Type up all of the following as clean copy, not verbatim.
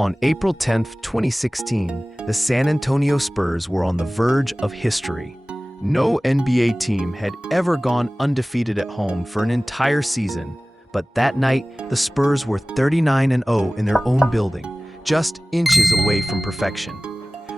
On April 10, 2016, the San Antonio Spurs were on the verge of history. No NBA team had ever gone undefeated at home for an entire season, but that night, the Spurs were 39-0 in their own building, just inches away from perfection.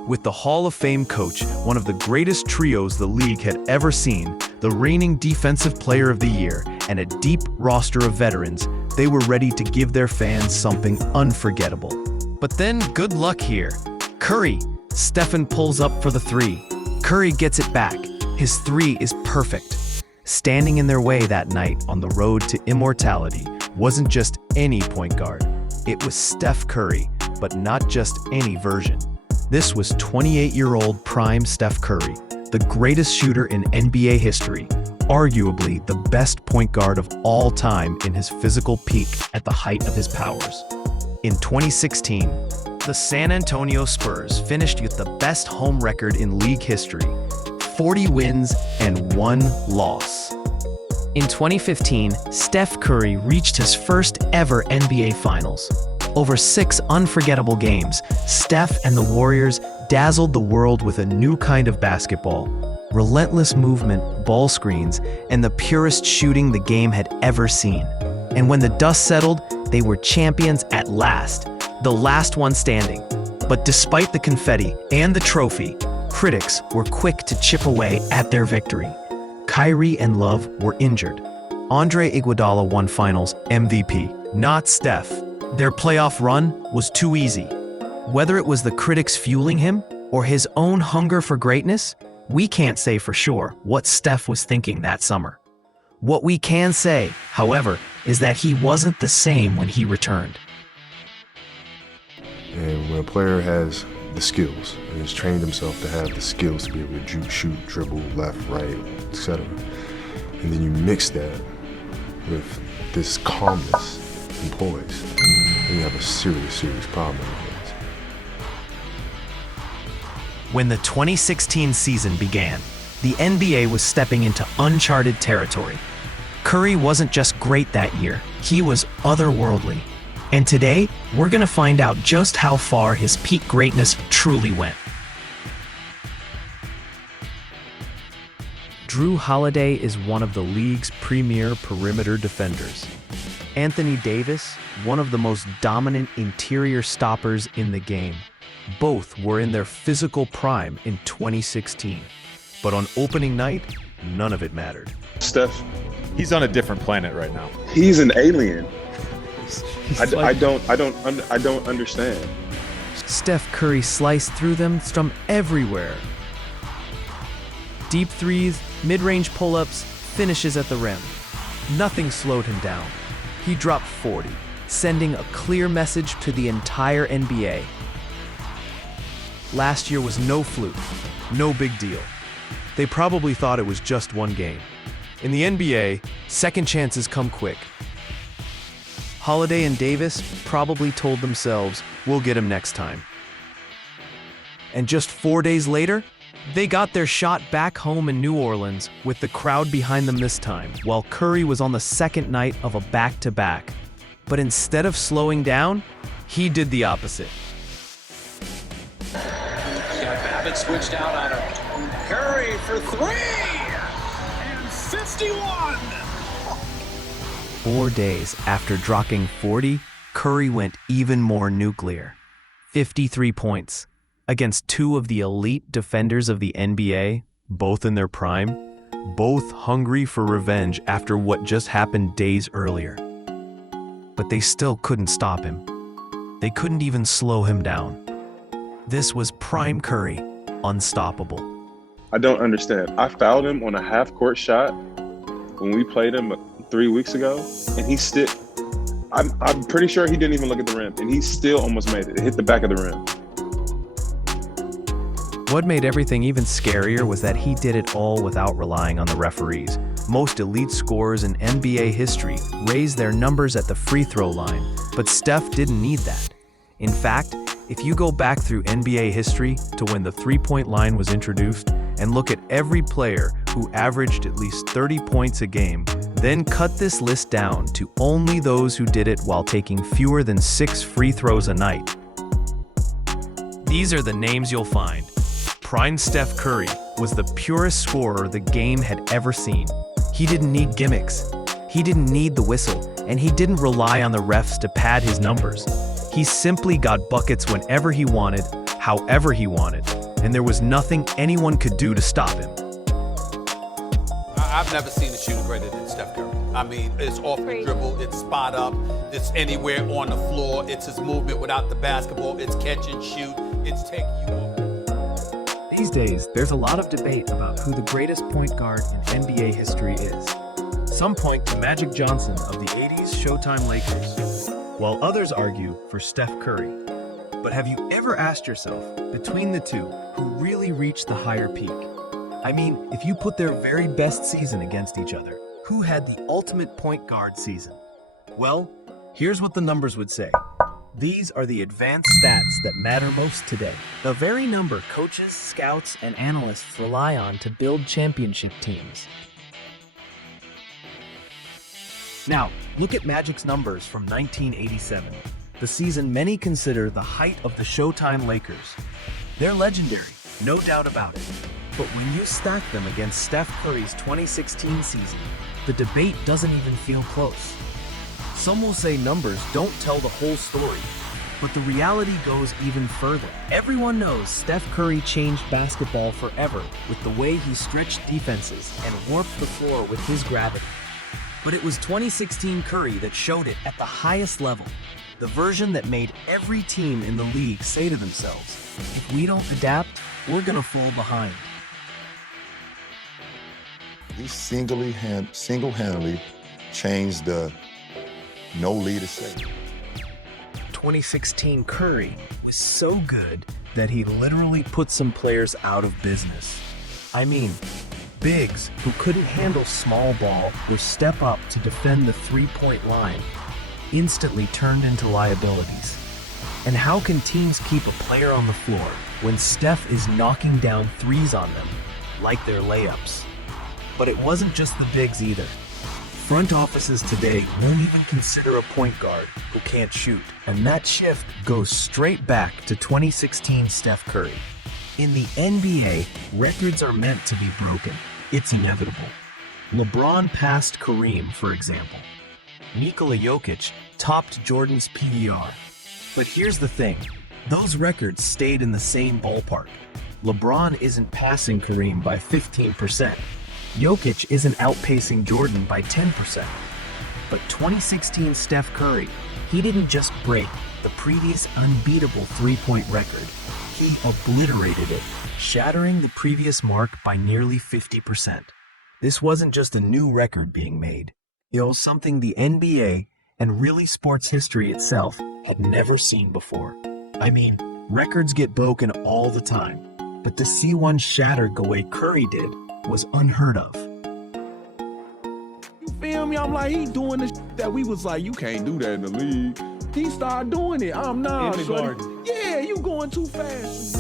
With the Hall of Fame coach, one of the greatest trios the league had ever seen, the reigning Defensive Player of the Year, and a deep roster of veterans, they were ready to give their fans something unforgettable. But then, good luck here. Curry. Stephen pulls up for the three. Curry gets it back. His three is perfect. Standing in their way that night on the road to immortality wasn't just any point guard. It was Steph Curry, but not just any version. This was 28-year-old prime Steph Curry, the greatest shooter in NBA history, arguably the best point guard of all time in his physical peak at the height of his powers. In 2016, the San Antonio Spurs finished with the best home record in league history, 40 wins and 1 loss. In 2015, Steph Curry reached his first ever NBA Finals. Over 6 unforgettable games, Steph and the Warriors dazzled the world with a new kind of basketball. Relentless movement, ball screens, and the purest shooting the game had ever seen. And when the dust settled, they were champions at last, the last one standing. But despite the confetti and the trophy, critics were quick to chip away at their victory. Kyrie and Love were injured. Andre Iguodala won Finals MVP, not Steph. Their playoff run was too easy. Whether it was the critics fueling him or his own hunger for greatness, we can't say for sure what Steph was thinking that summer. What we can say, however, is that he wasn't the same when he returned. And when a player has the skills and has trained himself to have the skills to be able to juke, shoot, dribble, left, right, etc., and then you mix that with this calmness and poise, and you have a serious problem on your hands. When the 2016 season began, the NBA was stepping into uncharted territory. Curry wasn't just great that year, he was otherworldly. And today, we're gonna find out just how far his peak greatness truly went. Jrue Holiday is one of the league's premier perimeter defenders. Anthony Davis, one of the most dominant interior stoppers in the game. Both were in their physical prime in 2016. But on opening night, none of it mattered. Steph, he's on a different planet right now. he's an alien. I Like- don't understand. Steph Curry sliced through them from everywhere. Deep threes, mid-range pull-ups, finishes at the rim. Nothing slowed him down. He dropped 40, sending a clear message to the entire NBA. Last year was no fluke, no big deal. They probably thought it was just one game. In the NBA, second chances come quick. Holiday and Davis probably told themselves, we'll get him next time. And just 4 days later, they got their shot back home in New Orleans with the crowd behind them this time, while Curry was on the second night of a back-to-back. But instead of slowing down, he did the opposite. Got Babbitt switched out on him. Curry for 3! And 51! 4 days after dropping 40, Curry went even more nuclear. 53 points against 2 of the elite defenders of the NBA, both in their prime, both hungry for revenge after what just happened days earlier. But they still couldn't stop him. They couldn't even slow him down. This was prime Curry, unstoppable. I don't understand. I fouled him on a half-court shot when we played him 3 weeks ago, and he still, I'm pretty sure he didn't even look at the rim, and he still almost made it. It hit the back of the rim. What made everything even scarier was that he did it all without relying on the referees. Most elite scorers in NBA history raised their numbers at the free throw line, but Steph didn't need that. In fact, if you go back through NBA history to when the three-point line was introduced and look at every player who averaged at least 30 points a game, then cut this list down to only those who did it while taking fewer than 6 free throws a night, These are the names you'll find. Prime Steph Curry was the purest scorer the game had ever seen. He didn't need gimmicks. He didn't need the whistle, and he didn't rely on the refs to pad his numbers. He simply got buckets whenever he wanted, however he wanted, and there was nothing anyone could do to stop him. I've never seen a shooter greater than Steph Curry. I mean, it's off the dribble, it's spot up, it's anywhere on the floor, it's his movement without the basketball, it's catch and shoot, it's taking you off. These days, there's a lot of debate about who the greatest point guard in NBA history is. Some point to Magic Johnson of the 80s Showtime Lakers, while others argue for Steph Curry. But have you ever asked yourself, between the two, who really reached the higher peak? I mean, if you put their very best season against each other, who had the ultimate point guard season? Well, here's what the numbers would say. These are the advanced stats that matter most today. The very number coaches, scouts, and analysts rely on to build championship teams. Now, look at Magic's numbers from 1987, the season many consider the height of the Showtime Lakers. They're legendary, no doubt about it. But when you stack them against Steph Curry's 2016 season, the debate doesn't even feel close. Some will say numbers don't tell the whole story, but the reality goes even further. Everyone knows Steph Curry changed basketball forever with the way he stretched defenses and warped the floor with his gravity. But it was 2016 Curry that showed it at the highest level, the version that made every team in the league say to themselves, if we don't adapt, we're gonna fall behind. He single-handedly changed the no leader segment. 2016 Curry was so good that he literally put some players out of business. I mean, bigs who couldn't handle small ball or step up to defend the three-point line instantly turned into liabilities. And how can teams keep a player on the floor when Steph is knocking down threes on them, like their layups? But it wasn't just the bigs either. Front offices today won't even consider a point guard who can't shoot. And that shift goes straight back to 2016 Steph Curry. In the NBA, records are meant to be broken. It's inevitable. LeBron passed Kareem, for example. Nikola Jokic topped Jordan's PER. But here's the thing. Those records stayed in the same ballpark. LeBron isn't passing Kareem by 15%. Jokic isn't outpacing Jordan by 10%. But 2016 Steph Curry, he didn't just break the previous unbeatable three-point record. He obliterated it, shattering the previous mark by nearly 50%. This wasn't just a new record being made. It was something the NBA, and really sports history itself, had never seen before. I mean, records get broken all the time, but to see one shattered the way Curry did was unheard of. You feel me? I'm like, he doing the that we was like, you can't do that in the league. He started doing it. I'm not. Yeah, you going too fast.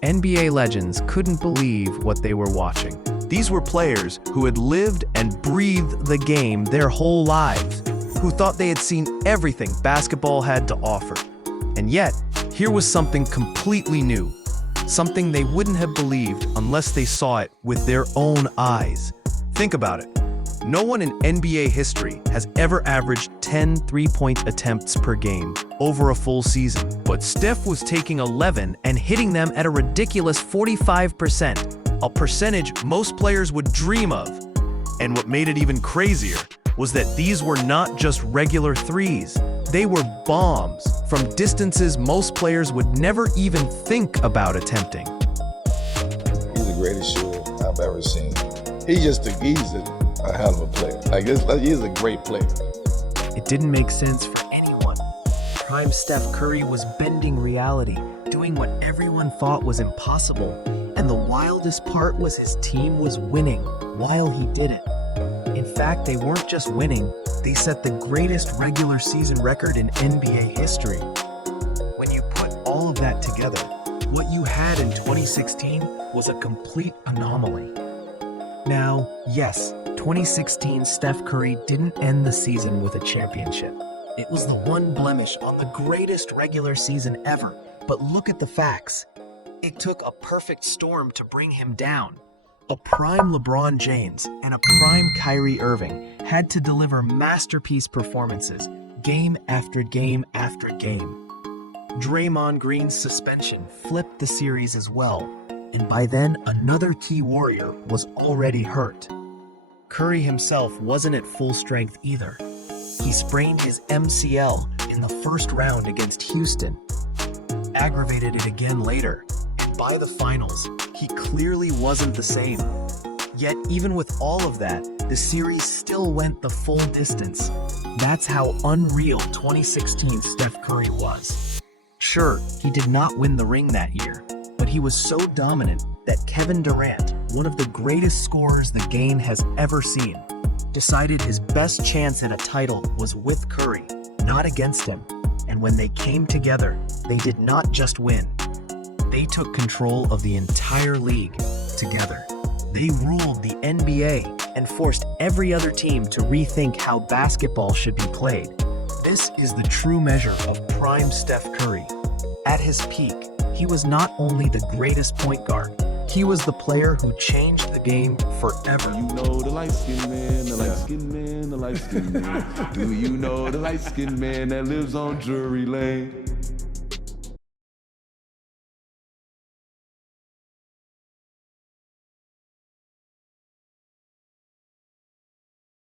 NBA legends couldn't believe what they were watching. These were players who had lived and breathed the game their whole lives, who thought they had seen everything basketball had to offer. And yet, here was something completely new. Something they wouldn't have believed unless they saw it with their own eyes. Think about it. No one in NBA history has ever averaged 10 three-point attempts per game over a full season. But Steph was taking 11 and hitting them at a ridiculous 45%, a percentage most players would dream of. And what made it even crazier was that these were not just regular threes. They were bombs from distances most players would never even think about attempting. He's the greatest shooter I've ever seen. He's a hell of a player. He's a great player. It didn't make sense for anyone. Prime Steph Curry was bending reality, doing what everyone thought was impossible. And the wildest part was his team was winning while he did it. In fact, they weren't just winning, they set the greatest regular season record in NBA history. When you put all of that together, what you had in 2016 was a complete anomaly. Now, yes, 2016 Steph Curry didn't end the season with a championship. It was the one blemish on the greatest regular season ever. But look at the facts. It took a perfect storm to bring him down. A prime LeBron James and a prime Kyrie Irving had to deliver masterpiece performances game after game after game. Draymond Green's suspension flipped the series as well, and by then another key warrior was already hurt. Curry himself wasn't at full strength either. He sprained his MCL in the first round against Houston, aggravated it again later, and by the finals, he clearly wasn't the same. Yet even with all of that, the series still went the full distance. That's how unreal 2016 Steph Curry was. Sure, he did not win the ring that year, but he was so dominant that Kevin Durant, one of the greatest scorers the game has ever seen, decided his best chance at a title was with Curry, not against him. And when they came together, they did not just win. They took control of the entire league together. They ruled the NBA and forced every other team to rethink how basketball should be played. This is the true measure of prime Steph Curry. At his peak, he was not only the greatest point guard, he was the player who changed the game forever. You know the light-skinned man, the light-skinned man, the light-skinned man. Do you know the light-skinned man that lives on Drury Lane?